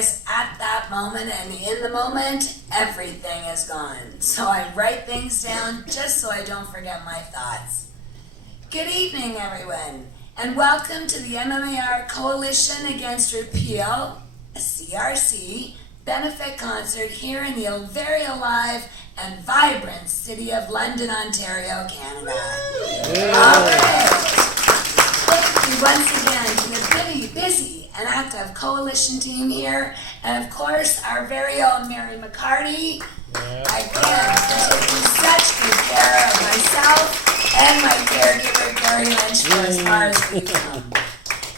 realize at that moment and in the moment, everything is gone. So I write things down just so I don't forget my thoughts. Good evening, everyone, and welcome to the MMAR Coalition Against Repeal, a CRC, benefit concert here in the very alive and vibrant city of London, Ontario, Canada. All right. Thank you once again to the pretty busy and active coalition team here, and of course our very own Mary McCarty, again for taking such good care of myself and my caregiver Gary Lynch for as far as we come.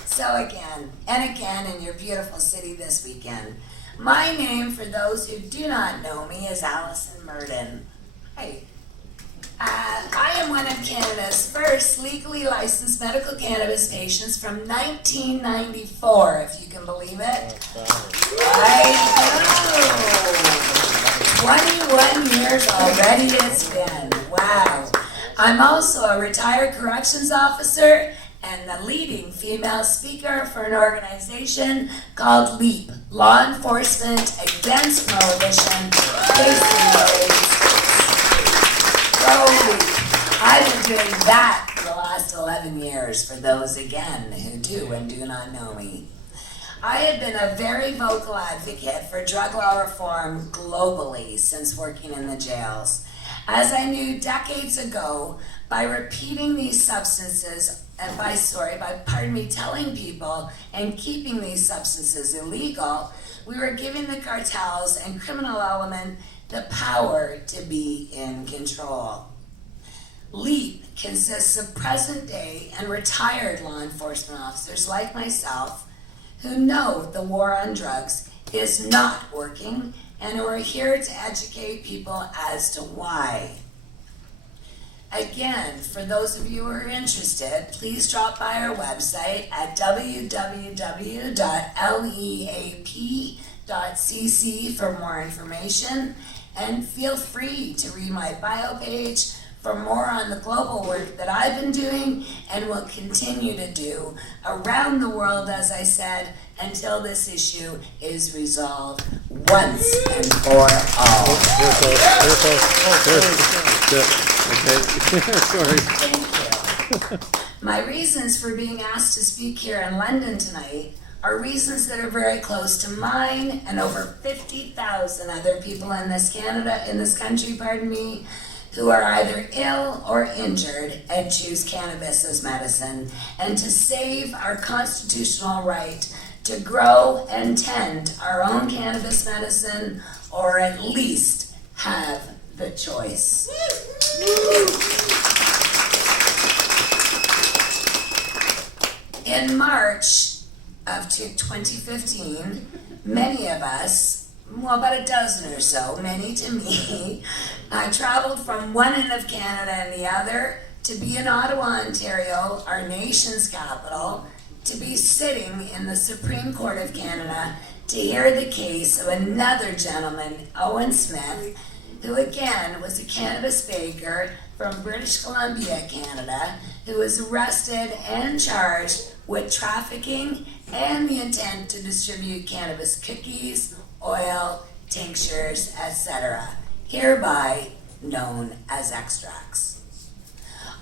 So again and again in your beautiful city this weekend. My name, for those who do not know me, is Alison Myrden. Hi. I am one of Canada's first legally licensed medical cannabis patients from 1994, if you can believe it. I know. 21 years already it's been. Wow. I'm also a retired corrections officer and the leading female speaker for an organization called LEAP, Law Enforcement Against Prohibition, I've been doing that for the last 11 years, for those, again, who do and do not know me. I have been a very vocal advocate for drug law reform globally since working in the jails. As I knew decades ago, by repeating these substances, telling people and keeping these substances illegal, we were giving the cartels and criminal element the power to be in control. LEAP consists of present-day and retired law enforcement officers like myself who know the war on drugs is not working and who are here to educate people as to why. Again, for those of you who are interested, please drop by our website at www.leap.cc for more information, and feel free to read my bio page for more on the global work that I've been doing and will continue to do around the world, as I said, until this issue is resolved once and for all. Thank you. My reasons for being asked to speak here in London tonight are reasons that are very close to mine and over 50,000 other people in this country, who are either ill or injured and choose cannabis as medicine, and to save our constitutional right to grow and tend our own cannabis medicine, or at least have the choice. In March of 2015, many of us, well, about a dozen or so, many to me, traveled from one end of Canada and the other to be in Ottawa, Ontario, our nation's capital, to be sitting in the Supreme Court of Canada to hear the case of another gentleman, Owen Smith, who again was a cannabis baker from British Columbia, Canada, who was arrested and charged with trafficking and the intent to distribute cannabis cookies, oil, tinctures, etc., hereby known as extracts.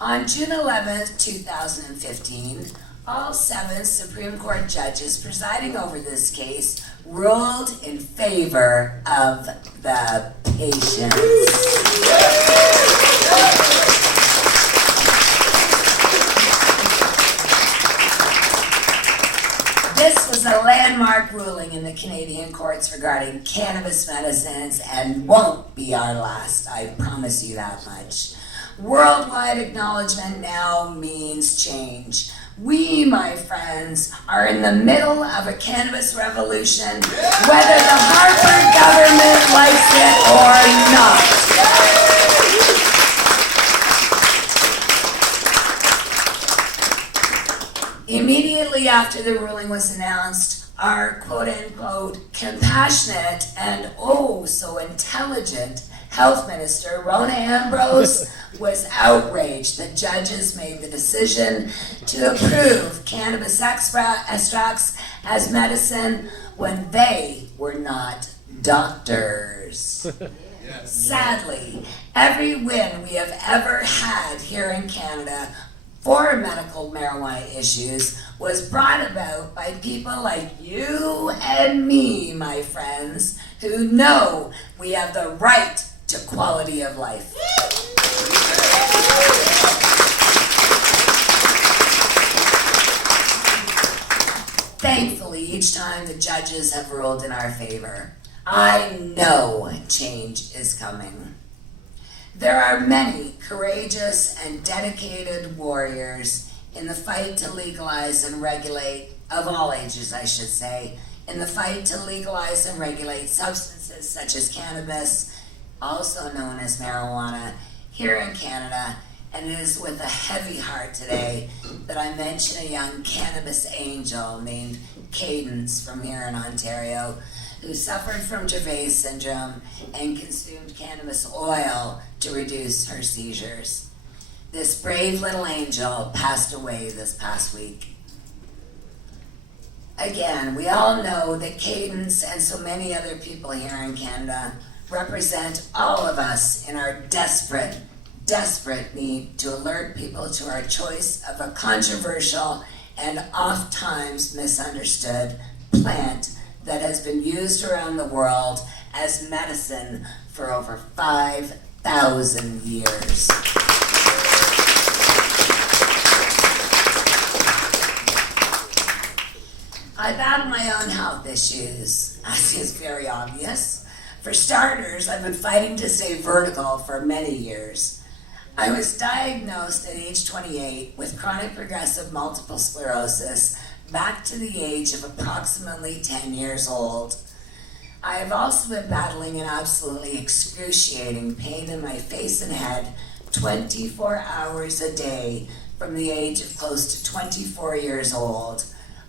On June 11th, 2015, all 7 Supreme Court judges presiding over this case ruled in favor of the patients. This was a landmark ruling in the Canadian courts regarding cannabis medicines and won't be our last, I promise you that much. Worldwide acknowledgement now means change. We, my friends, are in the middle of a cannabis revolution, whether the Harvard government likes it or not. Immediately after the ruling was announced, our quote-unquote compassionate and oh so intelligent Health Minister Rona Ambrose was outraged that judges made the decision to approve cannabis extracts as medicine when they were not doctors. Sadly, every win we have ever had here in Canada for medical marijuana issues was brought about by people like you and me, my friends, who know we have the right to quality of life. Thankfully, each time the judges have ruled in our favor, I know change is coming. There are many courageous and dedicated warriors in the fight to legalize and regulate, of all ages I should say, in the fight to legalize and regulate substances such as cannabis, also known as marijuana, here in Canada. And it is with a heavy heart today that I mention a young cannabis angel named Cadence from here in Ontario, who suffered from Dravet syndrome and consumed cannabis oil to reduce her seizures. This brave little angel passed away this past week. Again, we all know that Cadence and so many other people here in Canada represent all of us in our desperate need to alert people to our choice of a controversial and oft-times misunderstood plant that has been used around the world as medicine for over 5,000 years. I battle my own health issues, as is very obvious. For starters, I've been fighting to stay vertical for many years. I was diagnosed at age 28 with chronic progressive multiple sclerosis back to the age of approximately 10 years old. I have also been battling an absolutely excruciating pain in my face and head 24 hours a day from the age of close to 24 years old.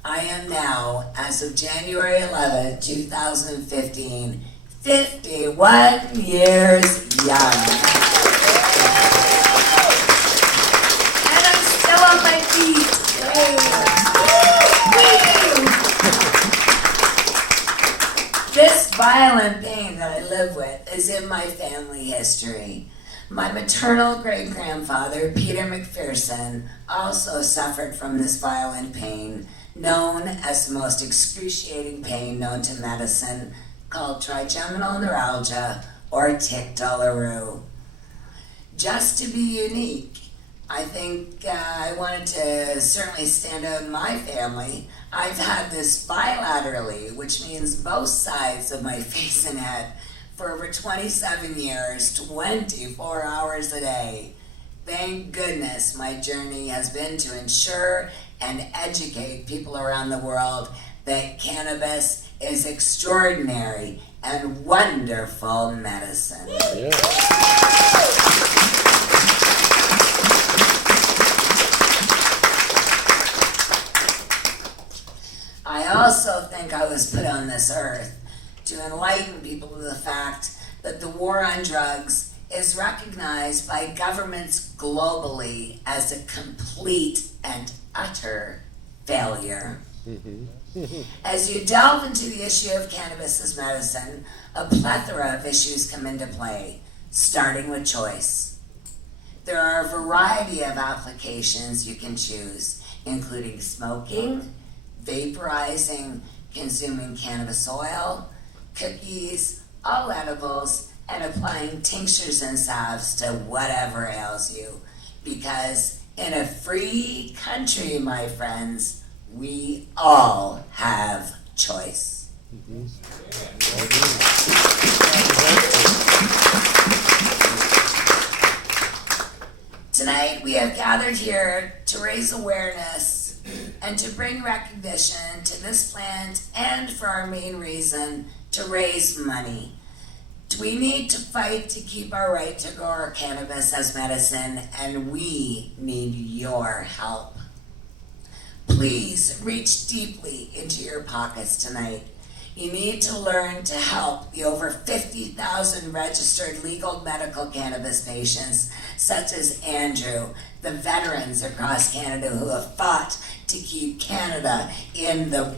I am now, as of January 11, 2015, 51 years young. And I'm still on my feet. This violent pain that I live with is in my family history. My maternal great-grandfather, Peter McPherson, also suffered from this violent pain, known as the most excruciating pain known to medicine, called trigeminal neuralgia or tic-douloureux. Just to be unique, I think I wanted to certainly stand out in my family. I've had this bilaterally, which means both sides of my face and head, for over 27 years, 24 hours a day. Thank goodness my journey has been to ensure and educate people around the world that cannabis is extraordinary and wonderful medicine. Yeah. I also think I was put on this earth to enlighten people to the fact that the war on drugs is recognized by governments globally as a complete and utter failure. As you delve into the issue of cannabis as medicine, a plethora of issues come into play, starting with choice. There are a variety of applications you can choose, including smoking, vaporizing, consuming cannabis oil, cookies, all edibles, and applying tinctures and salves to whatever ails you. Because in a free country, my friends, we all have choice. Tonight we have gathered here to raise awareness and to bring recognition to this plant, and for our main reason, to raise money. We need to fight to keep our right to grow our cannabis as medicine, and we need your help. Please reach deeply into your pockets tonight. You need to learn to help the over 50,000 registered legal medical cannabis patients, such as Andrew, the veterans across Canada who have fought to keep Canada in the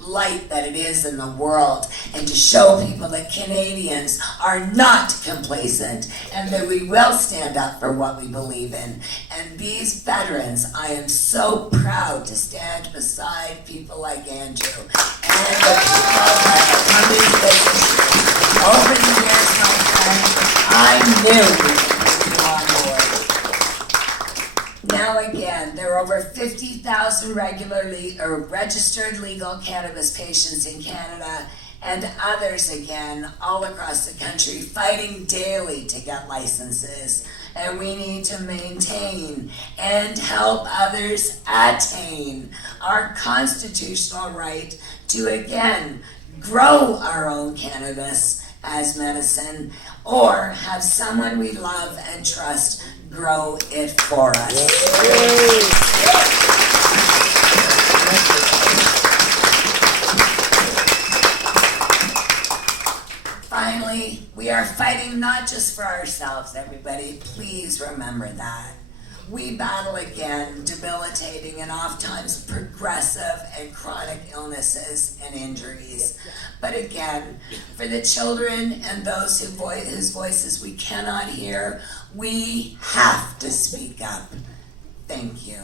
light that it is in the world, and to show people that Canadians are not complacent and that we will stand up for what we believe in. And these veterans, I am so proud to stand beside people like Andrew and the people that have come into this issue. Over the years, my friend, I knew we could on board. Now again, there are over 50,000 registered legal cannabis patients in Canada, and others again all across the country fighting daily to get licenses. And we need to maintain and help others attain our constitutional right to again grow our own cannabis as medicine, or have someone we love and trust grow it for us. Finally, we are fighting not just for ourselves, everybody. Please remember that. We battle again debilitating and oftentimes progressive and chronic illnesses and injuries. But again, for the children and those whose voices we cannot hear, we have to speak up. Thank you.